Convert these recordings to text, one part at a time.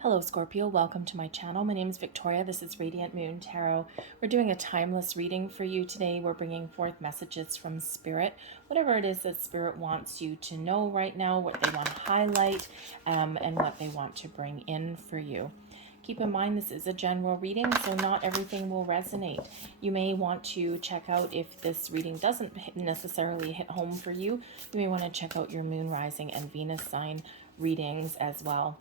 Hello Scorpio, welcome to my channel. My name is Victoria. This is Radiant Moon Tarot. We're doing a timeless reading for you today. We're bringing forth messages from Spirit, whatever it is that Spirit wants you to know right now, what they want to highlight, and what they want to bring in for you. Keep in mind this is a general reading, so not everything will resonate. You may want to check out if this reading doesn't necessarily hit home for you. You may want to check out your Moon, Rising, and Venus sign readings as well.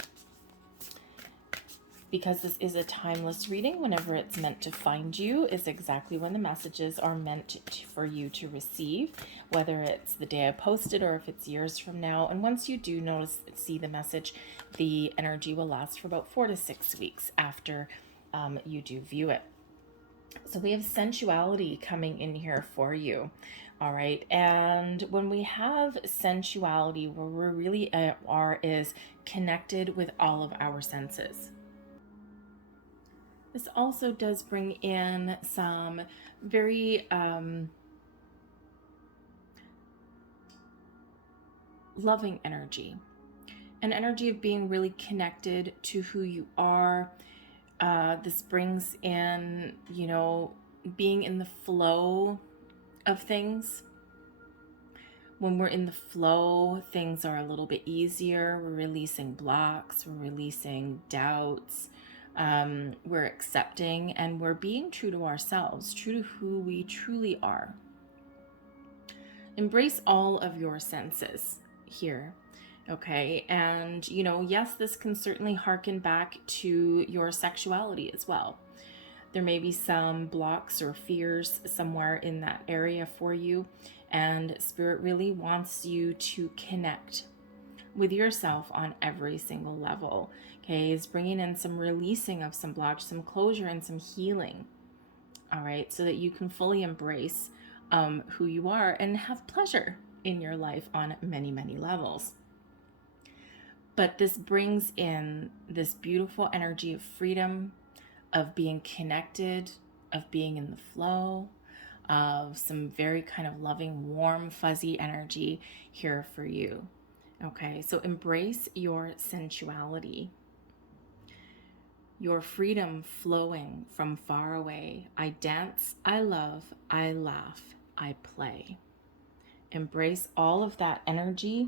Because this is a timeless reading, whenever it's meant to find you is exactly when the messages are meant for you to receive, whether it's the day I posted or if it's years from now. And once you do see the message, the energy will last for about 4 to 6 weeks after you do view it. So we have sensuality coming in here for you. All right. And when we have sensuality, where we really are is connected with all of our senses. This also does bring in some very loving energy, an energy of being really connected to who you are. This brings in, being in the flow of things. When we're in the flow, things are a little bit easier. We're releasing blocks, we're releasing doubts. We're accepting and we're being true to ourselves, true to who we truly are. Embrace all of your senses here, okay? And, yes, this can certainly harken back to your sexuality as well. There may be some blocks or fears somewhere in that area for you, and Spirit really wants you to connect with yourself on every single level. Okay, is bringing in some releasing of some blocks, some closure, and some healing. All right, so that you can fully embrace who you are and have pleasure in your life on many, many levels. But this brings in this beautiful energy of freedom, of being connected, of being in the flow, of some very kind of loving, warm, fuzzy energy here for you. Okay, so embrace your sensuality, your freedom flowing from far away. I dance, I love, I laugh, I play. Embrace all of that energy.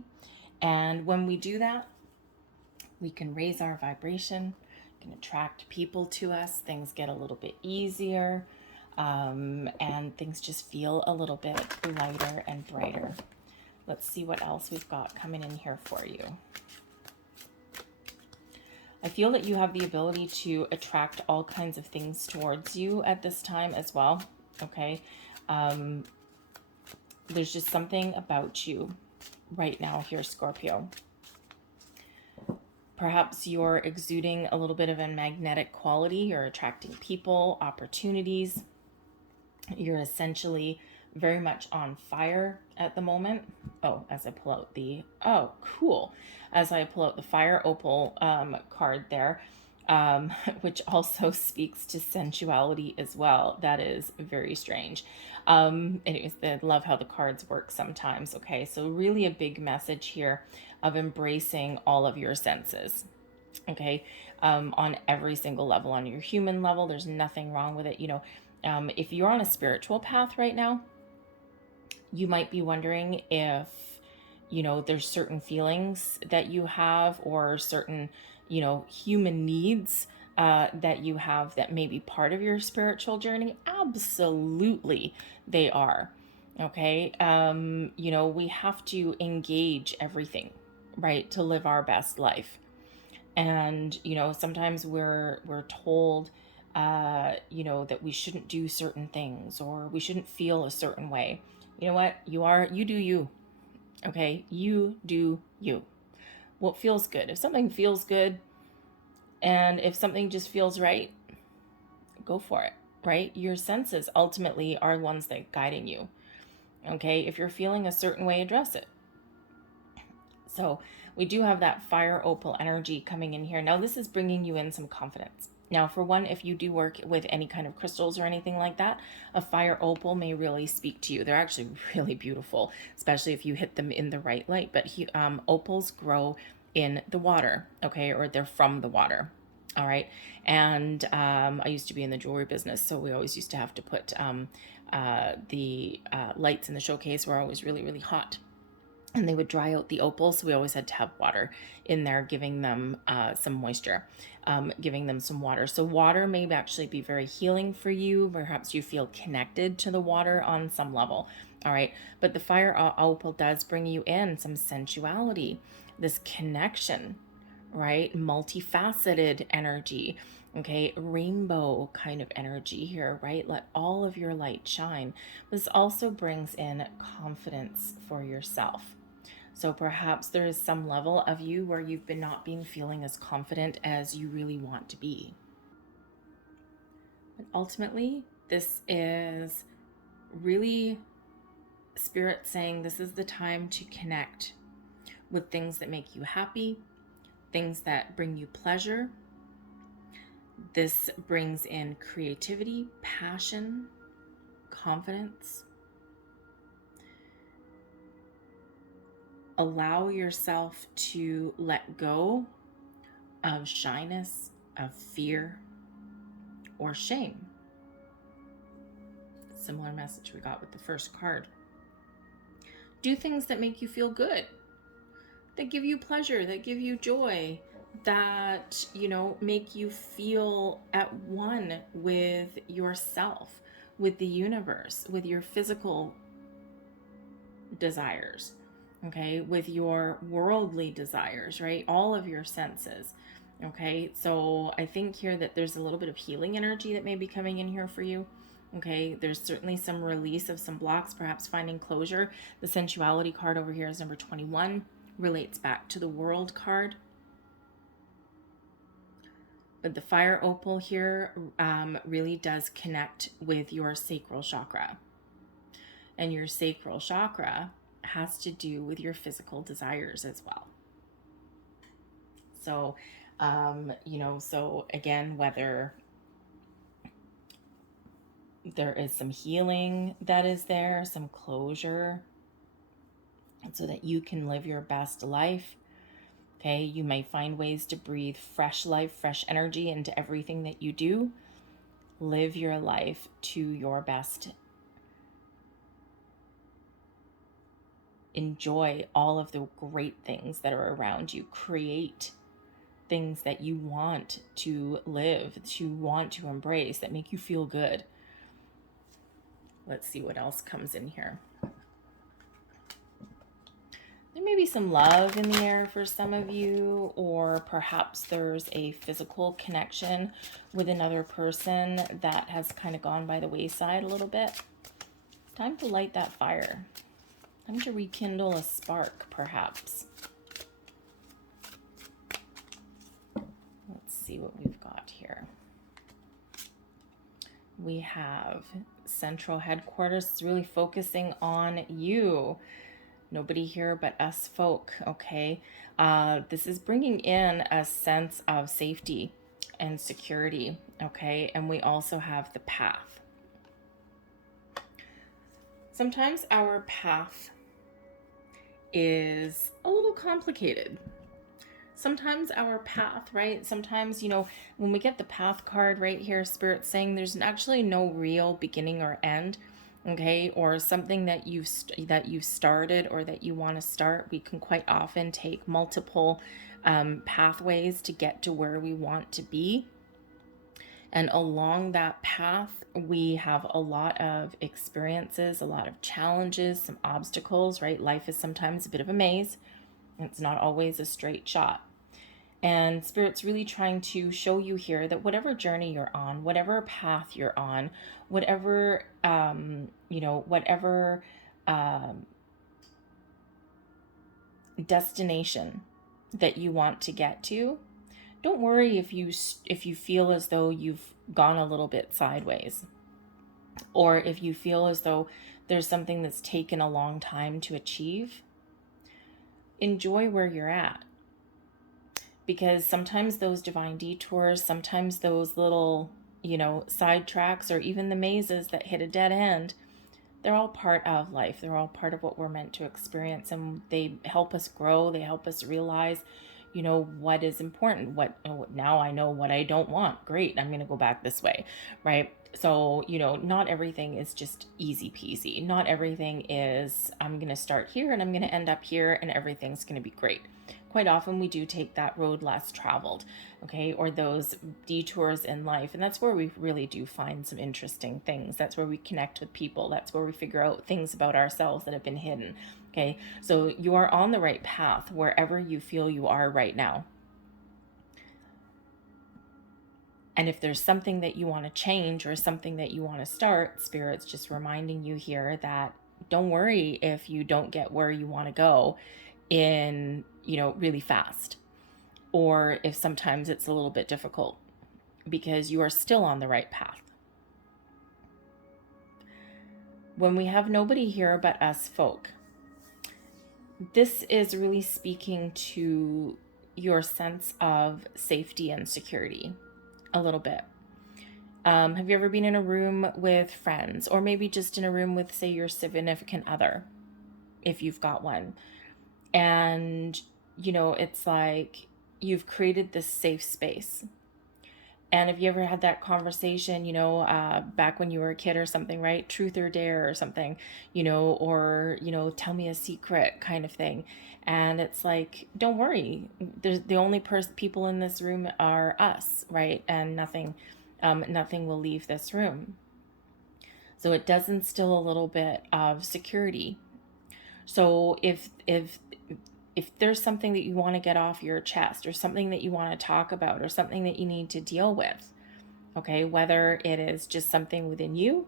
And when we do that, we can raise our vibration, can attract people to us. Things get a little bit easier, and things just feel a little bit lighter and brighter. Let's see what else we've got coming in here for you. I feel that you have the ability to attract all kinds of things towards you at this time as well, okay? There's just something about you right now here, Scorpio. Perhaps you're exuding a little bit of a magnetic quality. You're attracting people, opportunities. You're essentially very much on fire at the moment. Oh, as I pull out the, oh, cool. As I pull out the fire opal card there, which also speaks to sensuality as well. That is very strange. Anyways, I love how the cards work sometimes. Okay, so really a big message here of embracing all of your senses. Okay, on every single level, on your human level, there's nothing wrong with it. If you're on a spiritual path right now, you might be wondering if, there's certain feelings that you have or certain, human needs that you have that may be part of your spiritual journey. Absolutely, they are. Okay. We have to engage everything, right, to live our best life. And, sometimes we're told, that we shouldn't do certain things or we shouldn't feel a certain way. You know what? You do you. Okay? You do you. What feels good? If something feels good and if something just feels right, go for it, right? Your senses ultimately are ones that are guiding you. Okay? If you're feeling a certain way, address it. So we do have that fire opal energy coming in here. Now this is bringing you in some confidence. Now, for one, if you do work with any kind of crystals or anything like that, a fire opal may really speak to you. They're actually really beautiful, especially if you hit them in the right light. But opals grow in the water, okay, or they're from the water. All right. And I used to be in the jewelry business, so we always used to have to put the lights in the showcase were always really, really hot. And they would dry out the opals, so we always had to have water in there, giving them some moisture, giving them some water. So water may actually be very healing for you. Perhaps you feel connected to the water on some level. All right. But the fire opal does bring you in some sensuality, this connection, right? Multifaceted energy, okay? Rainbow kind of energy here, right? Let all of your light shine. This also brings in confidence for yourself. So perhaps there is some level of you where you've been not been feeling as confident as you really want to be. But ultimately, this is really Spirit saying this is the time to connect with things that make you happy, things that bring you pleasure. This brings in creativity, passion, confidence. Allow yourself to let go of shyness, of fear, or shame. Similar message we got with the first card. Do things that make you feel good, that give you pleasure, that give you joy, that, make you feel at one with yourself, with the universe, with your physical desires, okay, with your worldly desires, right? All of your senses, okay? So I think here that there's a little bit of healing energy that may be coming in here for you. Okay, there's certainly some release of some blocks, perhaps finding closure. The sensuality card over here is number 21, relates back to the world card. But the fire opal here really does connect with your sacral chakra. And your sacral chakra has to do with your physical desires as well. So, so again, whether there is some healing that is there, some closure, so that you can live your best life. Okay, you may find ways to breathe fresh life, fresh energy into everything that you do. Live your life to your best. Enjoy all of the great things that are around you. Create things that you want to live, that you want to embrace, that make you feel good. Let's see what else comes in here. There may be some love in the air for some of you, or perhaps there's a physical connection with another person that has kind of gone by the wayside a little bit. Time to light that fire. Time to rekindle a spark, perhaps. Let's see what we've got here. We have central headquarters. It's really focusing on you. Nobody here but us folk, okay? This is bringing in a sense of safety and security, okay? And we also have the path. Sometimes our path is a little complicated. Sometimes our path, right? Sometimes, when we get the path card right here, Spirit's saying there's actually no real beginning or end, okay? Or something that you've started or that you want to start. We can quite often take multiple pathways to get to where we want to be. And along that path, we have a lot of experiences, a lot of challenges, some obstacles, right? Life is sometimes a bit of a maze. It's not always a straight shot. And Spirit's really trying to show you here that whatever journey you're on, whatever path you're on, whatever, destination that you want to get to, don't worry if you feel as though you've gone a little bit sideways, or if you feel as though there's something that's taken a long time to achieve. Enjoy where you're at. Because sometimes those divine detours, sometimes those little, sidetracks, or even the mazes that hit a dead end, they're all part of life. They're all part of what we're meant to experience. And they help us grow. They help us realize, what is important. Now I know what I don't want. Great. I'm going to go back this way. Right. So, not everything is just easy peasy. Not everything is, I'm going to start here and I'm going to end up here and everything's going to be great. Quite often we do take that road less traveled, okay, or those detours in life. And that's where we really do find some interesting things. That's where we connect with people. That's where we figure out things about ourselves that have been hidden. Okay, so you are on the right path wherever you feel you are right now. And if there's something that you want to change or something that you want to start, Spirit's just reminding you here that don't worry if you don't get where you want to go in, really fast, or if sometimes it's a little bit difficult, because you are still on the right path. When we have nobody here but us folk, this is really speaking to your sense of safety and security a little bit. Have you ever been in a room with friends, or maybe just in a room with, say, your significant other, if you've got one? And, it's like you've created this safe space. And have you ever had that conversation, back when you were a kid or something, right? Truth or dare or something, or, tell me a secret kind of thing. And it's like, don't worry. There's the only people in this room are us, right? And nothing will leave this room. So it does instill a little bit of security. So if there's something that you want to get off your chest, or something that you want to talk about, or something that you need to deal with, okay, whether it is just something within you,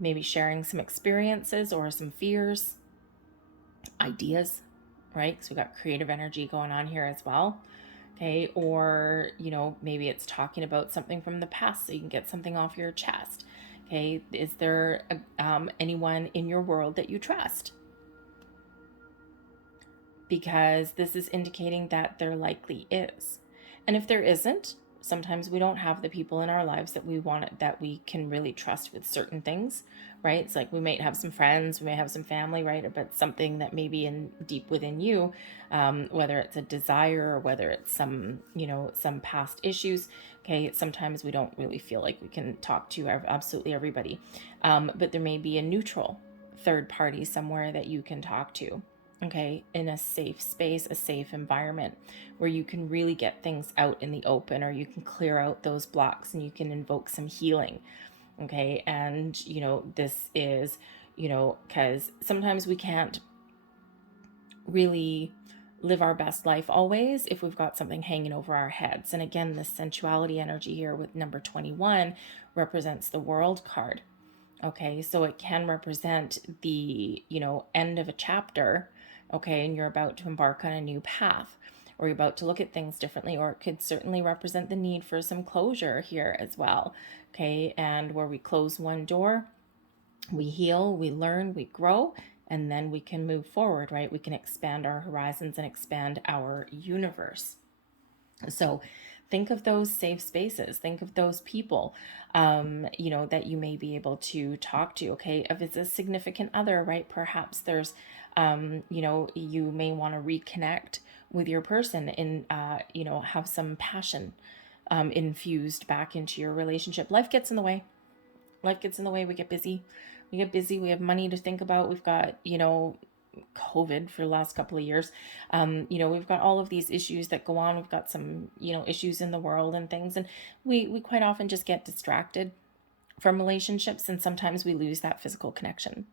maybe sharing some experiences or some fears, ideas, right? So we got creative energy going on here as well. Okay, or, maybe it's talking about something from the past so you can get something off your chest. Okay, is there anyone in your world that you trust? Because this is indicating that there likely is. And if there isn't, sometimes we don't have the people in our lives that we can really trust with certain things, right? It's like we might have some friends, we may have some family, right? But something that may be deep within you, whether it's a desire or whether it's some past issues. Okay, sometimes we don't really feel like we can talk to absolutely everybody, but there may be a neutral third party somewhere that you can talk to. Okay, in a safe space, a safe environment where you can really get things out in the open, or you can clear out those blocks and you can invoke some healing. Okay, and this is, because sometimes we can't really live our best life always if we've got something hanging over our heads. And again, the sensuality energy here with number 21 represents the World card. Okay, so it can represent the, end of a chapter. Okay, and you're about to embark on a new path, or you're about to look at things differently, or it could certainly represent the need for some closure here as well. Okay, and where we close one door, we heal, we learn, we grow, and then we can move forward, right? We can expand our horizons and expand our universe. So think of those safe spaces. Think of those people, that you may be able to talk to. Okay, if it's a significant other, right? Perhaps there's, you may want to reconnect with your person and, have some passion infused back into your relationship. Life gets in the way. Life gets in the way. We get busy. We have money to think about. We've got, COVID for the last couple of years. We've got all of these issues that go on. We've got some, issues in the world and things. And we quite often just get distracted from relationships. And sometimes we lose that physical connection.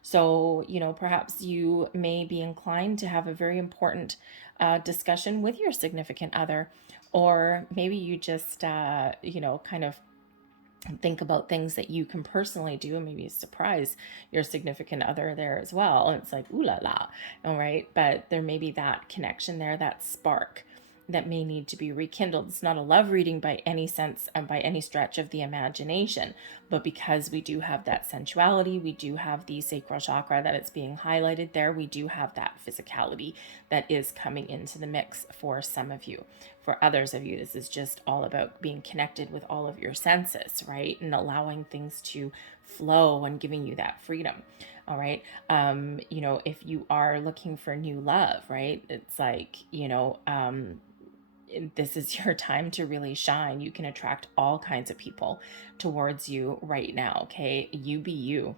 So, perhaps you may be inclined to have a very important discussion with your significant other, or maybe you just, kind of think about things that you can personally do, and maybe surprise your significant other there as well. And it's like, ooh la la, all right. But there may be that connection there, that spark that may need to be rekindled. It's not a love reading by any sense, by any stretch of the imagination, but because we do have that sensuality, we do have the sacral chakra that it's being highlighted there, we do have that physicality that is coming into the mix for some of you. For others of you, this is just all about being connected with all of your senses, right? And allowing things to flow and giving you that freedom. All right. You know, if you are looking for new love, right? It's like, you know, this is your time to really shine. You can attract all kinds of people towards you right now. Okay. You be you.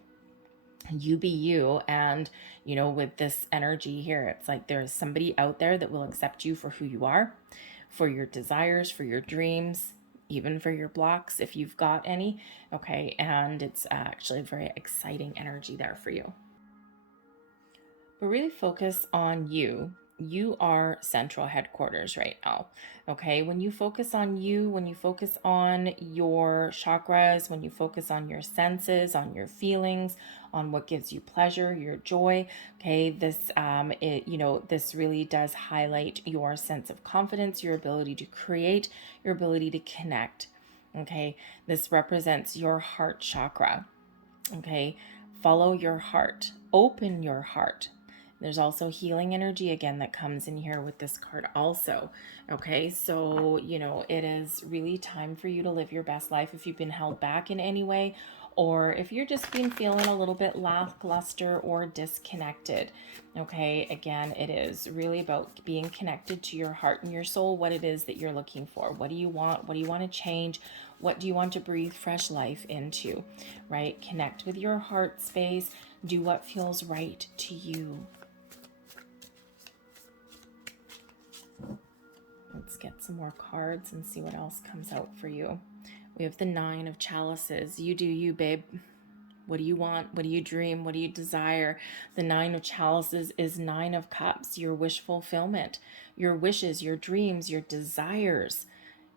You be you. And, you know, with this energy here, it's like there's somebody out there that will accept you for who you are, for your desires, for your dreams, even for your blocks, if you've got any. Okay. And it's actually a very exciting energy there for you. But really focus on you. You are central headquarters right now. Okay. When you focus on you, when you focus on your chakras, when you focus on your senses, on your feelings, on what gives you pleasure, your joy. Okay. You know, this really does highlight your sense of confidence, your ability to create, your ability to connect. Okay. This represents your heart chakra. Okay. Follow your heart, open your heart. There's also healing energy again that comes in here with this card also. Okay, so, you know, it is really time for you to live your best life if you've been held back in any way, or if you're just been feeling a little bit lackluster or disconnected. Okay, again, it is really about being connected to your heart and your soul, what it is that you're looking for. What do you want? What do you want to change? What do you want to breathe fresh life into, right? Connect with your heart space. Do what feels right to you. Let's get some more cards and see what else comes out for you. We have the Nine of Chalices. You do you, babe. What do you want? What do you dream? What do you desire? The Nine of Chalices is Nine of Cups, your wish fulfillment. Your wishes, your dreams, your desires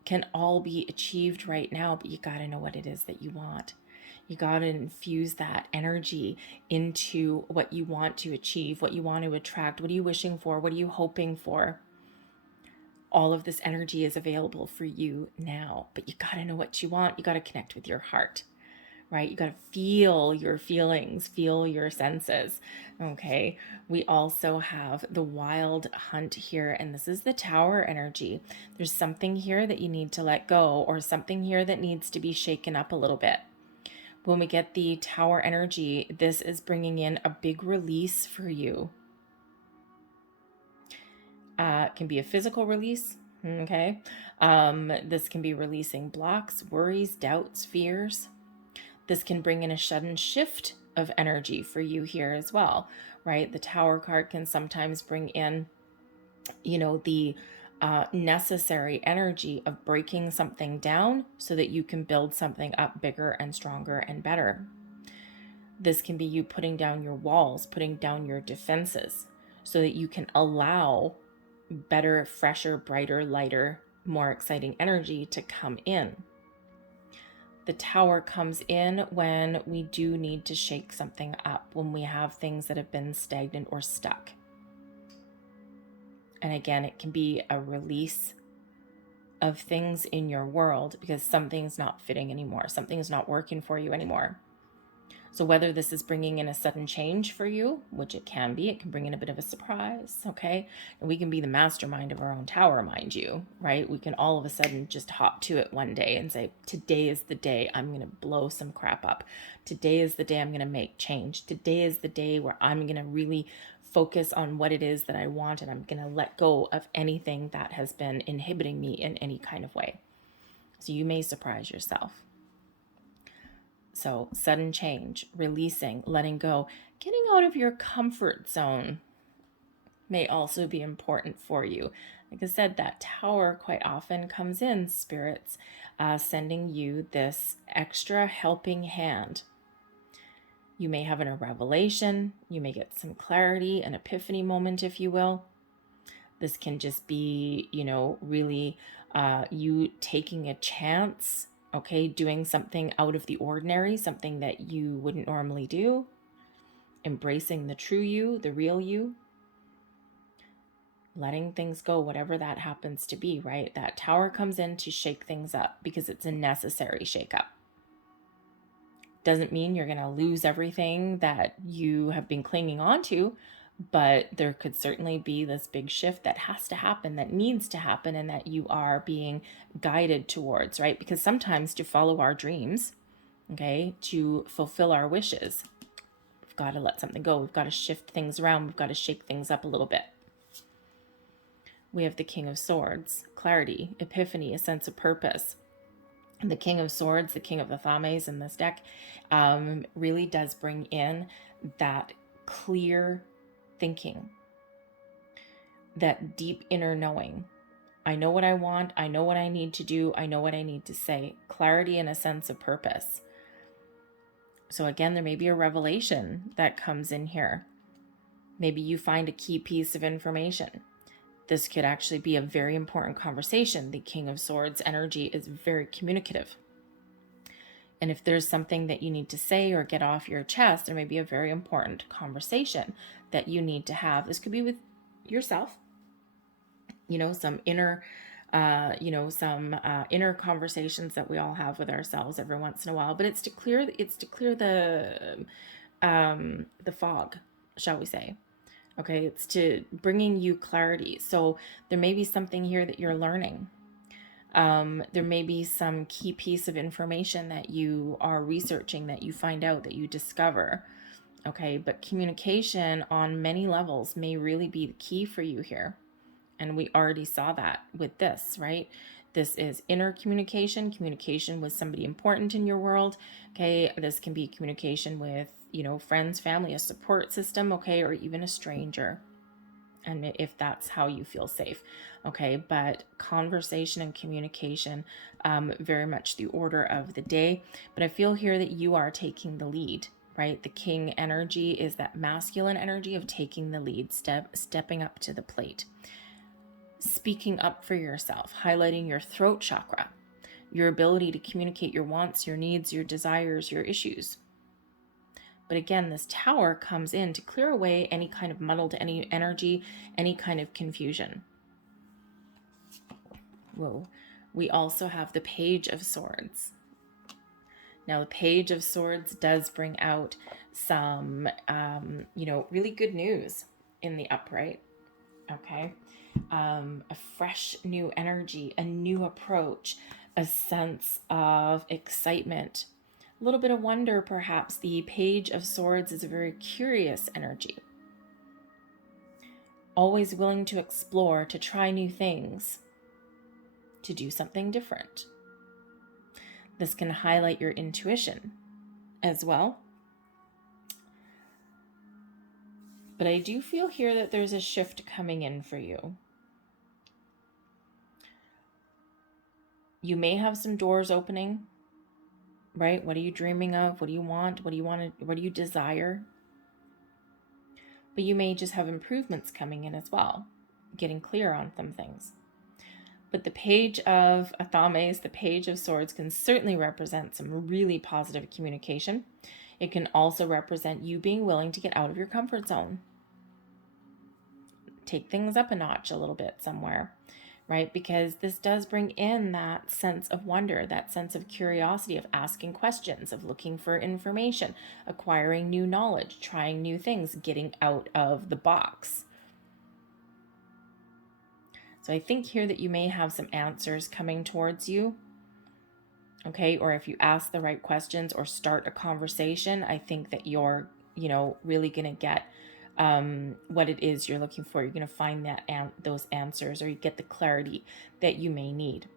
can all be achieved right now, but you got to know what it is that you want. You got to infuse that energy into what you want to achieve, what you want to attract. What are you wishing for? What are you hoping for? All of this energy is available for you now, but you got to know what you want. You got to connect with your heart, right? You got to feel your feelings, feel your senses. Okay. We also have the Wild Hunt here, and this is the Tower energy. There's something here that you need to let go, or something here that needs to be shaken up a little bit. When we get the Tower energy, this is bringing in a big release for you. It can be a physical release. Okay. This can be releasing blocks, worries, doubts, fears. This can bring in a sudden shift of energy for you here as well, right? The Tower card can sometimes bring in, you know, the necessary energy of breaking something down so that you can build something up bigger and stronger and better. This can be you putting down your walls, putting down your defenses so that you can allow better, fresher, brighter, lighter, more exciting energy to come in. The Tower comes in when we do need to shake something up, when we have things that have been stagnant or stuck. And again, it can be a release of things in your world because something's not fitting anymore. Something's not working for you anymore. So whether this is bringing in a sudden change for you, which it can bring in a bit of a surprise, okay? And we can be the mastermind of our own tower, mind you, right? We can all of a sudden just hop to it one day and say, today is the day I'm going to blow some crap up. Today is the day I'm going to make change. Today is the day where I'm going to really focus on what it is that I want, and I'm going to let go of anything that has been inhibiting me in any kind of way. So you may surprise yourself. So sudden change, releasing, letting go, getting out of your comfort zone may also be important for you. Like I said, that Tower quite often comes in, spirits, sending you this extra helping hand. You may have a revelation. You may get some clarity, an epiphany moment, if you will. This can just be, you know, really you taking a chance. Okay, doing something out of the ordinary, something that you wouldn't normally do. Embracing the true you, the real you. Letting things go, whatever that happens to be, right? That Tower comes in to shake things up because it's a necessary shakeup. Doesn't mean you're going to lose everything that you have been clinging on to, but there could certainly be this big shift that has to happen, that needs to happen, and that you are being guided towards, right? Because sometimes to follow our dreams, okay, to fulfill our wishes. We've got to let something go. We've got to shift things around. We've got to shake things up a little bit. We have the King of Swords, clarity, epiphany, a sense of purpose. And the King of Swords, the King of the Thames in this deck, really does bring in that clear thinking, that deep inner knowing. I know what I want. I know what I need to do. I know what I need to say. Clarity and a sense of purpose. So again, there may be a revelation that comes in here. Maybe you find a key piece of information. This could actually be a very important conversation. The King of Swords energy is very communicative. And if there's something that you need to say or get off your chest, there may be a very important conversation that you need to have. This could be with yourself, some inner, inner conversations that we all have with ourselves every once in a while. But it's to clear the fog, shall we say. Okay, it's to bringing you clarity. So there may be something here that you're learning. There may be some key piece of information that you are researching, that you find out, that you discover. Okay, but communication on many levels may really be the key for you here. And we already saw that with this, right? This is inner communication, communication with somebody important in your world. Okay, this can be communication with friends, family, a support system, okay, or even a stranger. And if that's how you feel safe, okay, but conversation and communication, very much the order of the day. But I feel here that you are taking the lead, right? The King energy is that masculine energy of taking the lead, stepping up to the plate, speaking up for yourself, highlighting your throat chakra, your ability to communicate your wants, your needs, your desires, your issues. But again, this Tower comes in to clear away any kind of muddled any energy, any kind of confusion. Whoa. We also have the Page of Swords. Now, the Page of Swords does bring out some, really good news in the upright. Okay. A fresh new energy, a new approach, a sense of excitement, a little bit of wonder, perhaps. The Page of Swords is a very curious energy. Always willing to explore, to try new things, to do something different. This can highlight your intuition as well. But I do feel here that there's a shift coming in for you. You may have some doors opening, right? What are you dreaming of? What do you want? What do you desire? But you may just have improvements coming in as well, getting clear on some things. But the Page of Thames, the Page of Swords, can certainly represent some really positive communication. It can also represent you being willing to get out of your comfort zone. Take things up a notch a little bit somewhere, right? Because this does bring in that sense of wonder, that sense of curiosity, of asking questions, of looking for information, acquiring new knowledge, trying new things, getting out of the box. So I think here that you may have some answers coming towards you, okay? Or if you ask the right questions or start a conversation, I think that you're, really going to get what it is you're looking for. You're going to find that those answers, or you get the clarity that you may need.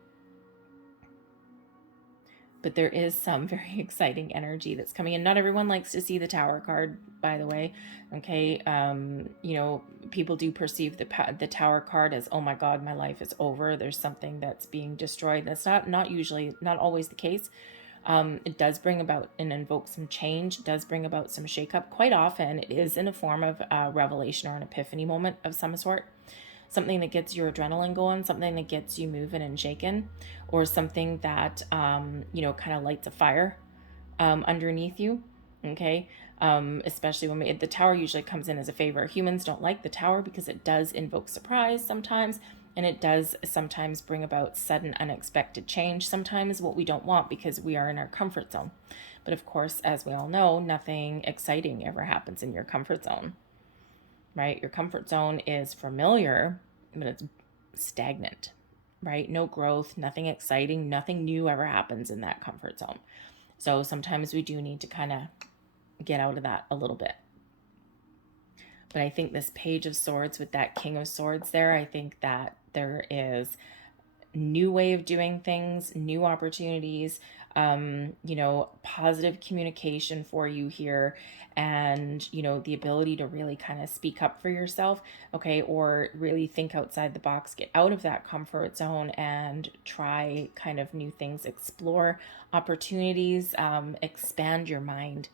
But there is some very exciting energy that's coming in. Not everyone likes to see the Tower card, by the way. Okay, people do perceive the Tower card as, oh my God, my life is over. There's something that's being destroyed. That's not always the case. It does bring about and invoke some change. It does bring about some shakeup. Quite often, it is in a form of a revelation or an epiphany moment of some sort. Something that gets your adrenaline going, something that gets you moving and shaking, or something that, kind of lights a fire underneath you, okay? Especially when the Tower usually comes in as a favor. Humans don't like the Tower because it does invoke surprise sometimes, and it does sometimes bring about sudden, unexpected change, sometimes what we don't want because we are in our comfort zone. But of course, as we all know, nothing exciting ever happens in your comfort zone. Right? Your comfort zone is familiar, but it's stagnant, right? No growth, nothing exciting, nothing new ever happens in that comfort zone. So sometimes we do need to kind of get out of that a little bit. But I think this Page of Swords with that King of Swords there, I think that there is new way of doing things, new opportunities, positive communication for you here, and, the ability to really kind of speak up for yourself, okay, or really think outside the box, get out of that comfort zone and try kind of new things, explore opportunities, expand your mind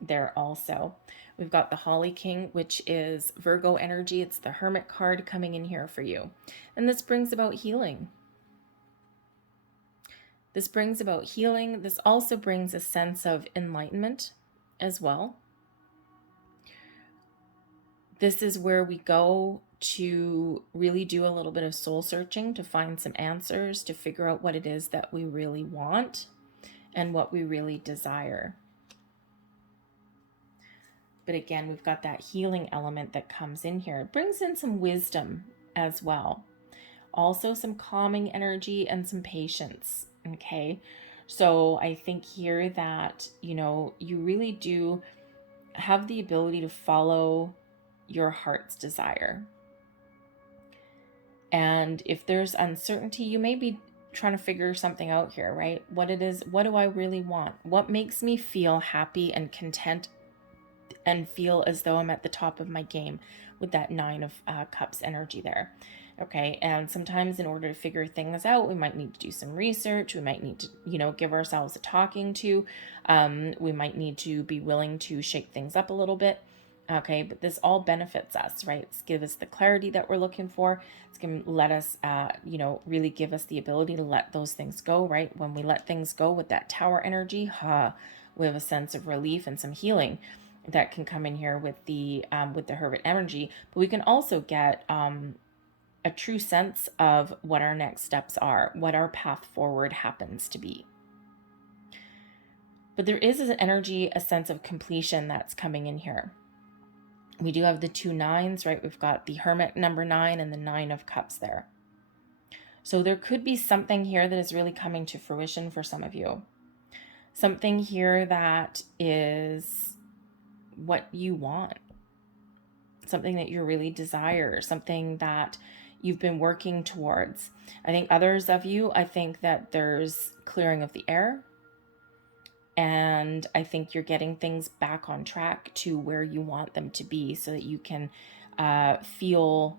there also. We've got the Holly King, which is Virgo energy. It's the Hermit card coming in here for you. And this brings about healing. This brings about healing. This also brings a sense of enlightenment as well. This is where we go to really do a little bit of soul searching, to find some answers, to figure out what it is that we really want and what we really desire. But again, we've got that healing element that comes in here. It brings in some wisdom as well. Also some calming energy and some patience, okay? So I think here that, you really do have the ability to follow your heart's desire. And if there's uncertainty, you may be trying to figure something out here, right? What it is, what do I really want? What makes me feel happy and content and feel as though I'm at the top of my game with that Nine of Cups energy there. Okay, and sometimes in order to figure things out, we might need to do some research. We might need to, give ourselves a talking to. We might need to be willing to shake things up a little bit. Okay, but this all benefits us, right? It's give us the clarity that we're looking for. It's going to let us, really give us the ability to let those things go, right? When we let things go with that Tower energy, we have a sense of relief and some healing that can come in here with the Hermit energy. But we can also get a true sense of what our next steps are, what our path forward happens to be. But there is an energy, a sense of completion that's coming in here. We do have the 2 9s, right? We've got the Hermit number 9 and the 9 of Cups there. So there could be something here that is really coming to fruition for some of you. Something here that is what you want. Something that you really desire. Something that you've been working towards. I think others of you, I think that there's clearing of the air. And I think you're getting things back on track to where you want them to be so that you can feel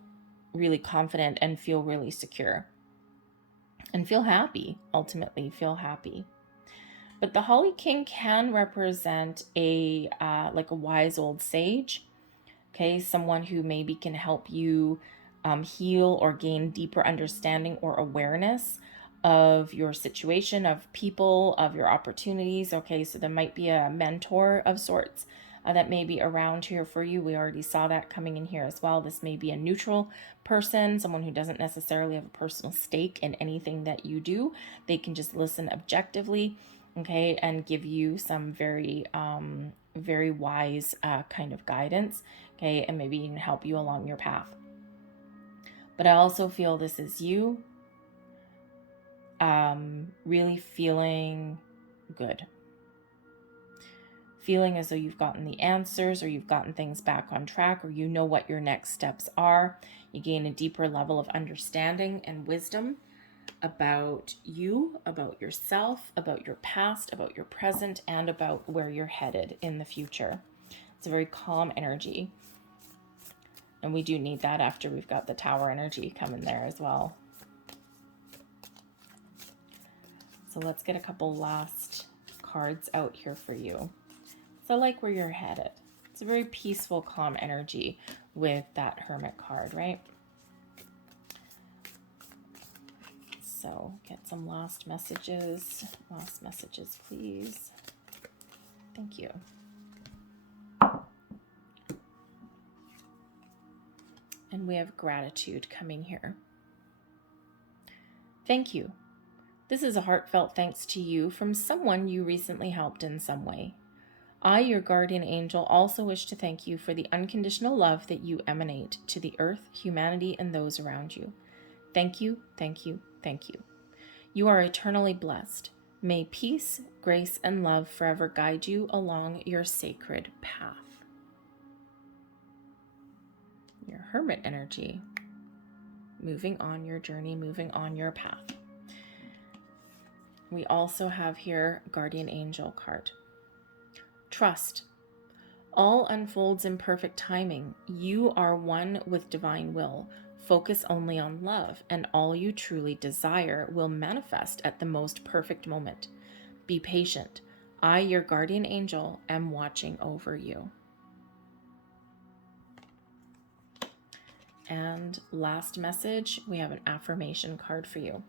really confident and feel really secure. And feel happy, ultimately feel happy. But the Holly King can represent a wise old sage, okay? Someone who maybe can help you heal or gain deeper understanding or awareness of your situation, of people, of your opportunities, okay? So there might be a mentor of sorts that may be around here for you. We already saw that coming in here as well. This may be a neutral person, someone who doesn't necessarily have a personal stake in anything that you do. They can just listen objectively, okay, and give you some very, very wise kind of guidance, okay, and maybe even help you along your path. But I also feel this is you really feeling good. Feeling as though you've gotten the answers or you've gotten things back on track or you know what your next steps are. You gain a deeper level of understanding and wisdom about you, about yourself, about your past, about your present, and about where you're headed in the future. It's a very calm energy. And we do need that after we've got the Tower energy coming there as well. So let's get a couple last cards out here for you. So I like where you're headed. It's a very peaceful, calm energy with that Hermit card, right? So get some last messages. Last messages, please. Thank you. And we have gratitude coming here. Thank you. This is a heartfelt thanks to you from someone you recently helped in some way. I, your guardian angel, also wish to thank you for the unconditional love that you emanate to the earth, humanity, and those around you. Thank you, thank you, thank you. You are eternally blessed. May peace, grace, and love forever guide you along your sacred path. Your Hermit energy. Moving on your journey, moving on your path. We also have here Guardian Angel card. Trust. All unfolds in perfect timing. You are one with divine will. Focus only on love, and all you truly desire will manifest at the most perfect moment. Be patient. I, your guardian angel, am watching over you. And last message, we have an affirmation card for you.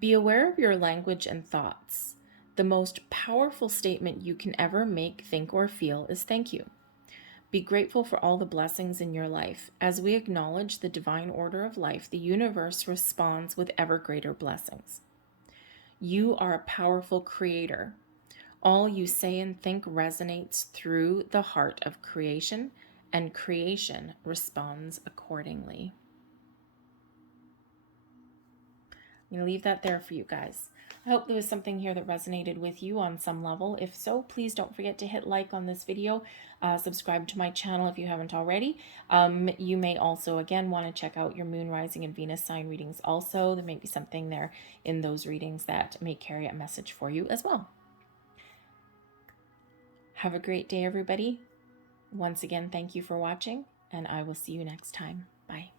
Be aware of your language and thoughts. The most powerful statement you can ever make, think, or feel is thank you. Be grateful for all the blessings in your life. As we acknowledge the divine order of life, the universe responds with ever greater blessings. You are a powerful creator. All you say and think resonates through the heart of creation, and creation responds accordingly. I'm going to leave that there for you guys. I hope there was something here that resonated with you on some level. If so, please don't forget to hit like on this video. Subscribe to my channel if you haven't already. You may also, again, want to check out your moon, rising, and Venus sign readings also. There may be something there in those readings that may carry a message for you as well. Have a great day, everybody. Once again, thank you for watching, and I will see you next time. Bye.